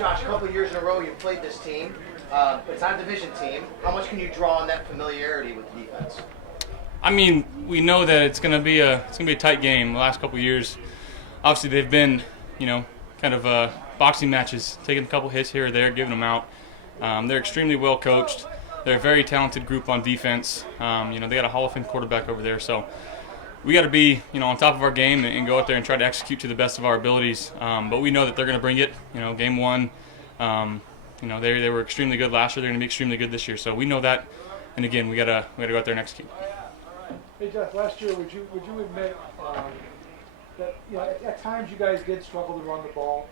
Josh, a couple of years in a row you've played this team. It's not a division team. How much can you draw on that familiarity with the defense? I mean, we know that it's gonna be a tight game. The last couple of years, obviously they've been, kind of boxing matches, taking a couple hits here or there, giving them out. They're extremely well coached. They're a very talented group on defense. They got a Hall of Fame quarterback over there, so we got to be, on top of our game and go out there and try to execute to the best of our abilities. But we know that they're going to bring it. Game one, they were extremely good last year. They're going to be extremely good this year. So we know that. And again, we gotta go out there and execute. Hey Jeff, last year would you admit that at times you guys did struggle to run the ball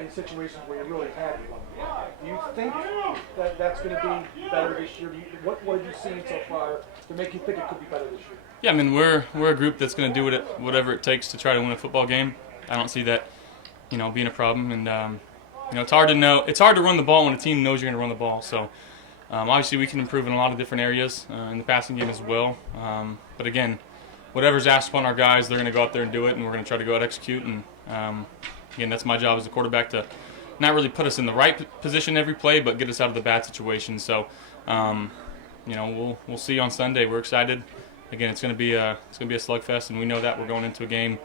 in situations where you really had to run the ball? Do you think that that's going to be better this year? What have you seen so far to make you think it could be better this year? Yeah, I mean we're a group that's going to do whatever it takes to try to win a football game. I don't see that being a problem, and it's hard to know. It's hard to run the ball when a team knows you're going to run the ball. So obviously we can improve in a lot of different areas in the passing game as well. But again, whatever's asked upon our guys, they're going to go out there and do it, and we're going to try to go out and execute. And again, that's my job as a quarterback to not really put us in the right position every play, but get us out of the bad situation. So we'll see on Sunday. We're excited. Again, it's going to be a slugfest, and we know that we're going into a game.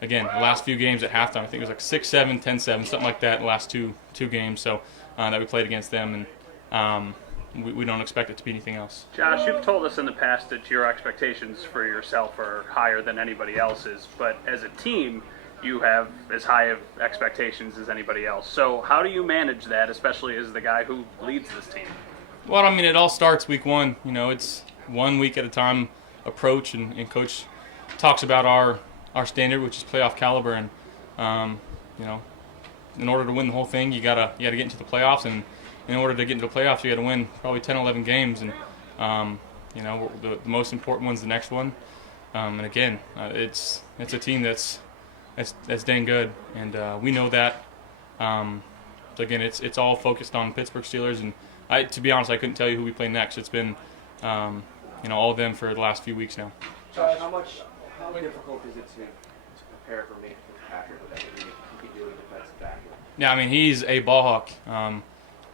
Again, the last few games at halftime, I think it was like 6-7, 10-7, something like that. The last two games, so that we played against them, and we don't expect it to be anything else. Josh, you've told us in the past that your expectations for yourself are higher than anybody else's, but as a team, you have as high of expectations as anybody else. So how do you manage that, especially as the guy who leads this team? Well, I mean, it all starts week one. It's 1 week at a time approach, and Coach talks about our standard, which is playoff caliber, and in order to win the whole thing, you gotta get into the playoffs, and in order to get into the playoffs, you got to win probably 10, 11 games, and the most important one's the next one. And again, it's a team that's dang good, and we know that. So again, it's all focused on Pittsburgh Steelers, and to be honest, I couldn't tell you who we play next. It's been all of them for the last few weeks now. Josh, how difficult is it to prepare for Nathan Patrick with everything he can do in defensive back? Yeah, I mean, he's a ball hawk.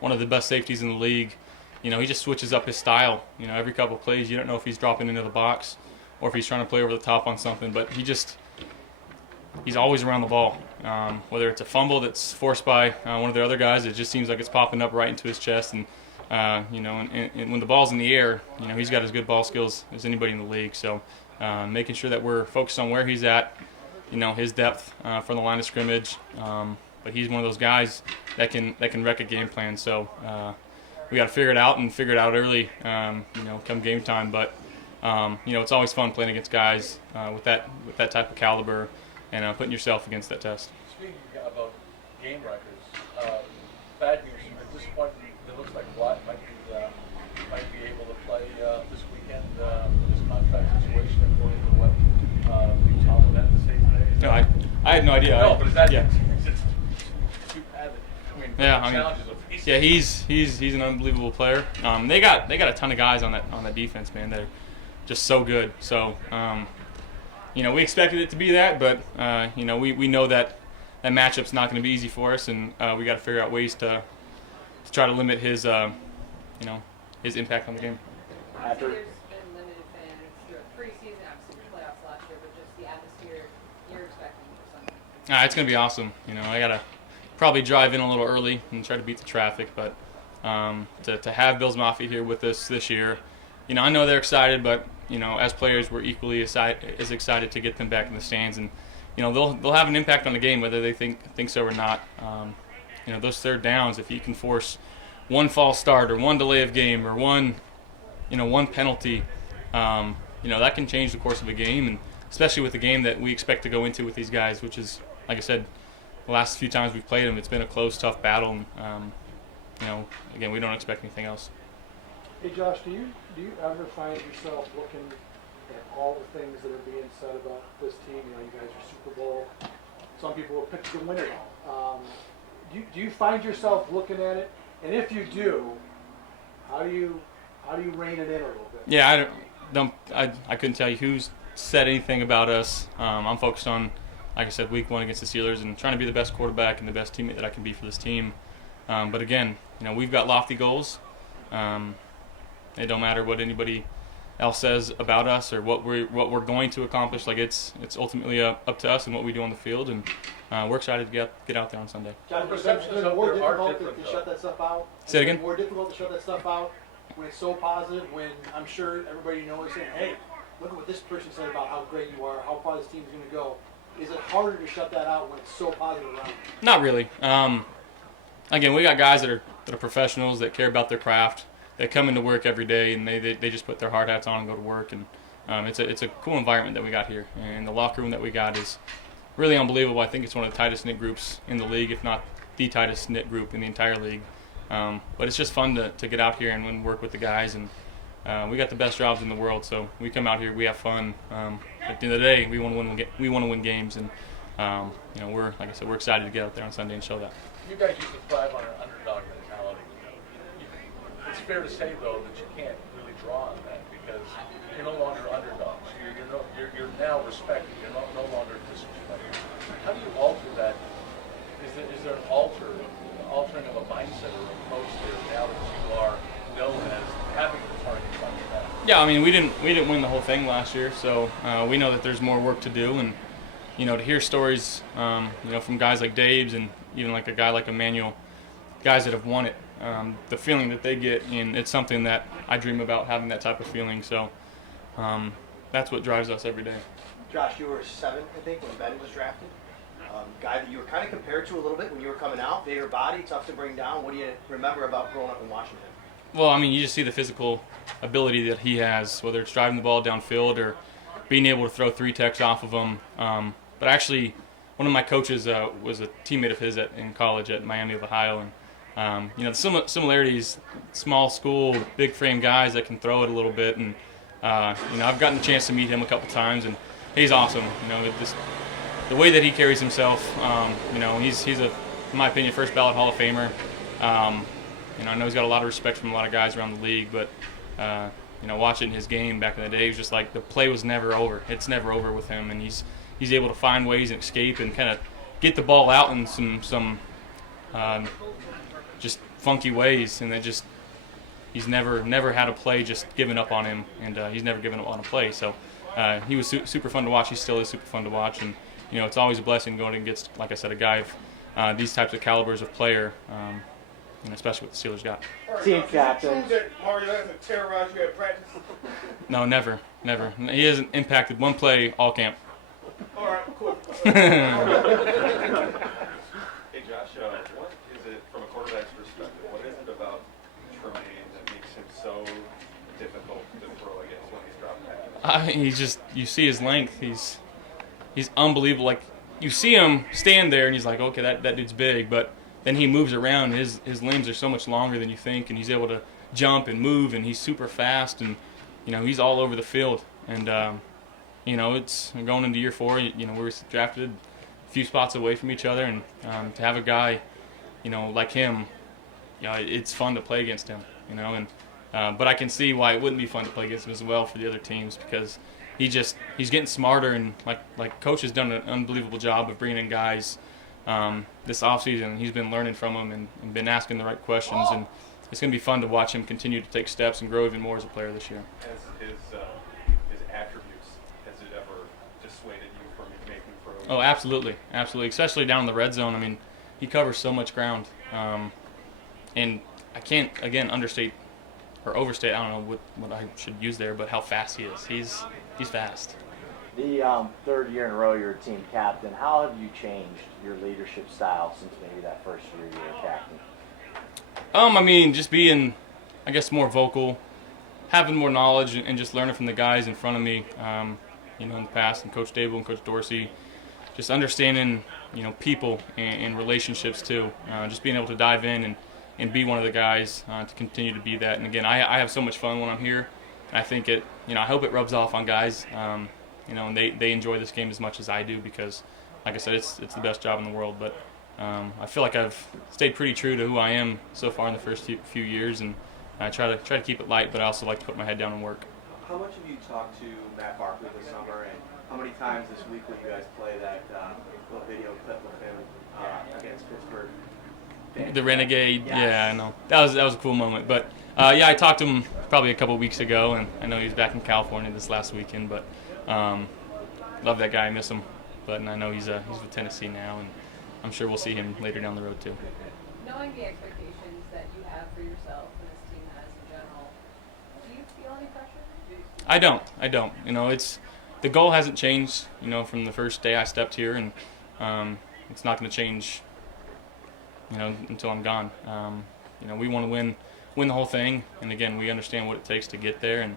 One of the best safeties in the league. He just switches up his style. Every couple of plays, you don't know if he's dropping into the box or if he's trying to play over the top on something. But he's always around the ball. Whether it's a fumble that's forced by one of the other guys, it just seems like it's popping up right into his chest. And and when the ball's in the air, he's got as good ball skills as anybody in the league. So making sure that we're focused on where he's at, his depth from the line of scrimmage. But he's one of those guys that can wreck a game plan. So we got to figure it out early, come game time. But it's always fun playing against guys with that type of caliber and putting yourself against that test. Speaking about game records, bad news at this point. It looks like Watt might be able to play this weekend with his contract situation, according to what we told him to say today. No, I had no idea. No, but is that yeah. Challenges of Yeah, he's an unbelievable player. They got a ton of guys on that defense, man. They're just so good. So we expected it to be that, but we know that matchup's not going to be easy for us, and we got to figure out ways to try to limit his his impact on the game. There's been limited fans throughout the preseason, obviously the playoffs last year, but just the atmosphere you're expecting for Sunday. It's going to be awesome. I got to probably drive in a little early and try to beat the traffic, but to have Bills Mafia here with us this year, I know they're excited, but as players, we're equally as excited to get them back in the stands, and they'll have an impact on the game whether they think so or not. Those third downs, if you can force one false start or one delay of game or one penalty, that can change the course of a game, and especially with the game that we expect to go into with these guys, which is, like I said, the last few times we've played them, it's been a close, tough battle, and again, we don't expect anything else. Hey Josh, do you ever find yourself looking at all the things that are being said about this team? You guys are Super Bowl. Some people will pick the winner. Do you find yourself looking at it? And if you do, how do you rein it in a little bit? Yeah, I couldn't tell you who's said anything about us. I'm focused on like I said, week 1 against the Steelers, and trying to be the best quarterback and the best teammate that I can be for this team. But again, we've got lofty goals. It don't matter what anybody else says about us or what we're going to accomplish. Like it's ultimately up to us and what we do on the field, and we're excited to get out there on Sunday. John, The is perceptions it out more there are difficult different, to though. shut that stuff out? Say it Is it again? more difficult to shut that stuff out when it's so positive, when I'm sure everybody you know is saying, hey, look at what this person said about how great you are, how far this team's going to go. Is it harder to shut that out when it's so positive around you? Not really. Again, we got guys that are professionals that care about their craft. They come into work every day and they just put their hard hats on and go to work. And it's a cool environment that we got here. And the locker room that we got is really unbelievable. I think it's one of the tightest knit groups in the league, if not the tightest knit group in the entire league. But it's just fun to get out here and work with the guys. And we got the best jobs in the world, so we come out here, we have fun. At the end of the day, we want to win games, and we're, like I said, we're excited to get out there on Sunday and show that. You guys used to thrive on an underdog mentality. It's fair to say, though, that you can't really draw on that because you're no longer underdogs. You're now respected. You're no longer disrespected. How do you alter that? Is there an altering of a mindset or approach there now that you are known as having the target on your back? Yeah, I mean, we didn't win the whole thing last year, so we know that there's more work to do, and to hear stories, from guys like Dave's and even like a guy like Emmanuel, guys that have won it, the feeling that they get, and it's something that I dream about, having that type of feeling. So that's what drives us every day. Josh, you were 7, I think, when Ben was drafted. Guy that you were kind of compared to a little bit when you were coming out. Bigger body, tough to bring down. What do you remember about growing up in Washington? Well, I mean, you just see the physical ability that he has, whether it's driving the ball downfield or being able to throw 3 techs off of him. But actually, one of my coaches was a teammate of his in college at Miami of Ohio, and the similarities: small school, big frame guys that can throw it a little bit, and I've gotten a chance to meet him a couple times, and he's awesome. The way that he carries himself, he's in my opinion, first ballot Hall of Famer. I know he's got a lot of respect from a lot of guys around the league, but watching his game back in the day, it was just like the play was never over. It's never over with him, and he's able to find ways and escape and kind of get the ball out in some just funky ways, and he's never had a play just given up on him, and he's never given up on a play. So he was super fun to watch. He still is super fun to watch, and it's always a blessing going against, like I said, a guy of these types of calibers of player, especially what the Steelers got. Team captain. Mario hasn't terrorized you at practice? No, never. He hasn't impacted one play all camp. All right, cool. Hey Josh, what is it, from a quarterback's perspective, what is it about Tremaine that makes him so difficult to throw against when he's dropping back? You see his length. He's unbelievable. Like, you see him stand there and he's like, okay, that dude's big, but then he moves around. His limbs are so much longer than you think, and he's able to jump and move, and he's super fast, and he's all over the field. And it's going into year 4. We were drafted a few spots away from each other, and to have a guy, like him, it's fun to play against him. But I can see why it wouldn't be fun to play against him as well for the other teams, because he's getting smarter, and like Coach has done an unbelievable job of bringing in guys this offseason. He's been learning from them and been asking the right questions, and it's going to be fun to watch him continue to take steps and grow even more as a player this year. As his attributes, has it ever dissuaded you from making throws? Oh, absolutely, especially down in the red zone. I mean, he covers so much ground, and I can't, again, understate or overstate, I don't know what I should use there, but how fast he is. He's fast. The 3rd year in a row you're a team captain. How have you changed your leadership style since maybe that first year you were a captain? I mean, just being, I guess, more vocal, having more knowledge, and just learning from the guys in front of me, in the past, and Coach Dable and Coach Dorsey, just understanding, people and relationships too. Just being able to dive in and be one of the guys to continue to be that. And again, I have so much fun when I'm here. And I think I hope it rubs off on guys, and they enjoy this game as much as I do, because, like I said, it's the best job in the world. But I feel like I've stayed pretty true to who I am so far in the first few years, and I try to keep it light, but I also like to put my head down and work. How much have you talked to Matt Barkley this summer, and How many times this week will you guys play that little video clip of him against Pittsburgh? The Renegade, Yes. yeah, I know. That was a cool moment. But yeah, I talked to him probably a couple weeks ago, and I know he's back in California this last weekend. But love that guy, I miss him. But I know he's with Tennessee now, and I'm sure we'll see him later down the road too. Knowing the expectations that you have for yourself and this team has in general, do you feel any pressure? I don't. You know, the goal hasn't changed. You know, from the first day I stepped here, and it's not going to change. You know, until I'm gone. You know, we want to win the whole thing, and again, we understand what it takes to get there, and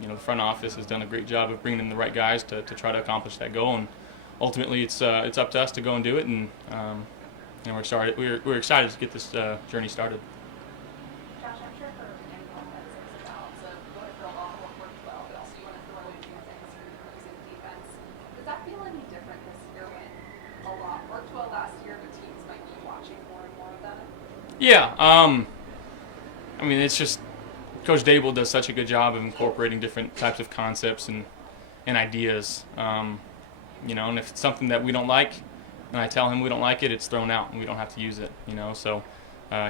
you know, the front office has done a great job of bringing in the right guys to try to accomplish that goal, and ultimately, it's up to us to go and do it, and you know, we're excited to get this journey started. Josh, I'm sure for any offense, it's a balance of you want to throw off what worked well, but also you want to throw in new things for using defense. Does that feel any different this year when a lot worked well last year, but teams might be watching more and more of that? Yeah, I mean, it's just Coach Dable does such a good job of incorporating different types of concepts and ideas. You know, and if it's something that we don't like, and I tell him we don't like it, it's thrown out, and we don't have to use it. You know, so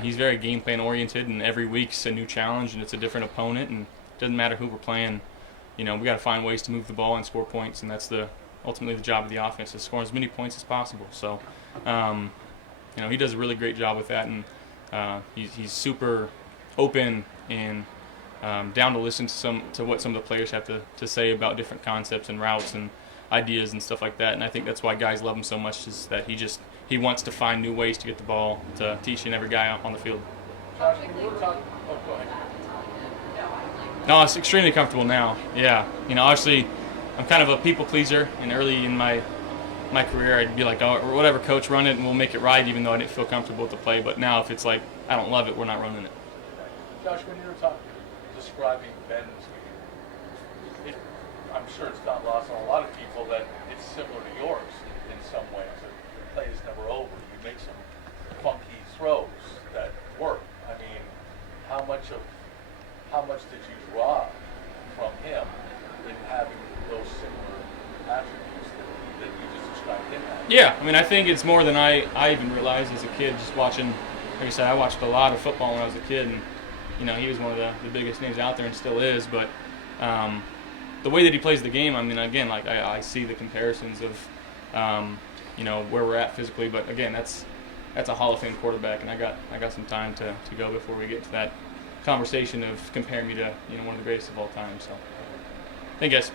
he's very game plan oriented, and every week's a new challenge, and it's a different opponent, and it doesn't matter who we're playing. You know, we got to find ways to move the ball and score points, and that's ultimately the job of the offense, is score as many points as possible. So, you know, he does a really great job with that, and he's super open and down to listen to what some of the players have to say about different concepts and routes and ideas and stuff like that. And I think that's why guys love him so much, is that he wants to find new ways to get the ball to each and every guy out on the field. Josh, when you were talking, oh, go ahead. No, it's extremely comfortable now. Yeah, you know, obviously, I'm kind of a people pleaser, and early in my career, I'd be like, oh, whatever, coach, run it, and we'll make it right, even though I didn't feel comfortable with the play. But now, if it's like I don't love it, we're not running it. Josh, when you were describing Ben's game, I'm sure it's not lost on a lot of people that it's similar to yours in some ways. The play is never over. You make some funky throws that work. I mean, how much did you draw from him in having those similar attributes that you just described him as? Yeah, I mean, I think it's more than I even realized as a kid, just watching. Like I said, I watched a lot of football when I was a kid, and you know, he was one of the biggest names out there and still is. But the way that he plays the game, I mean, again, like I see the comparisons of you know, where we're at physically. But again, that's a Hall of Fame quarterback, and I got some time to go before we get to that conversation of comparing me to, you know, one of the greatest of all time. So, thank you guys.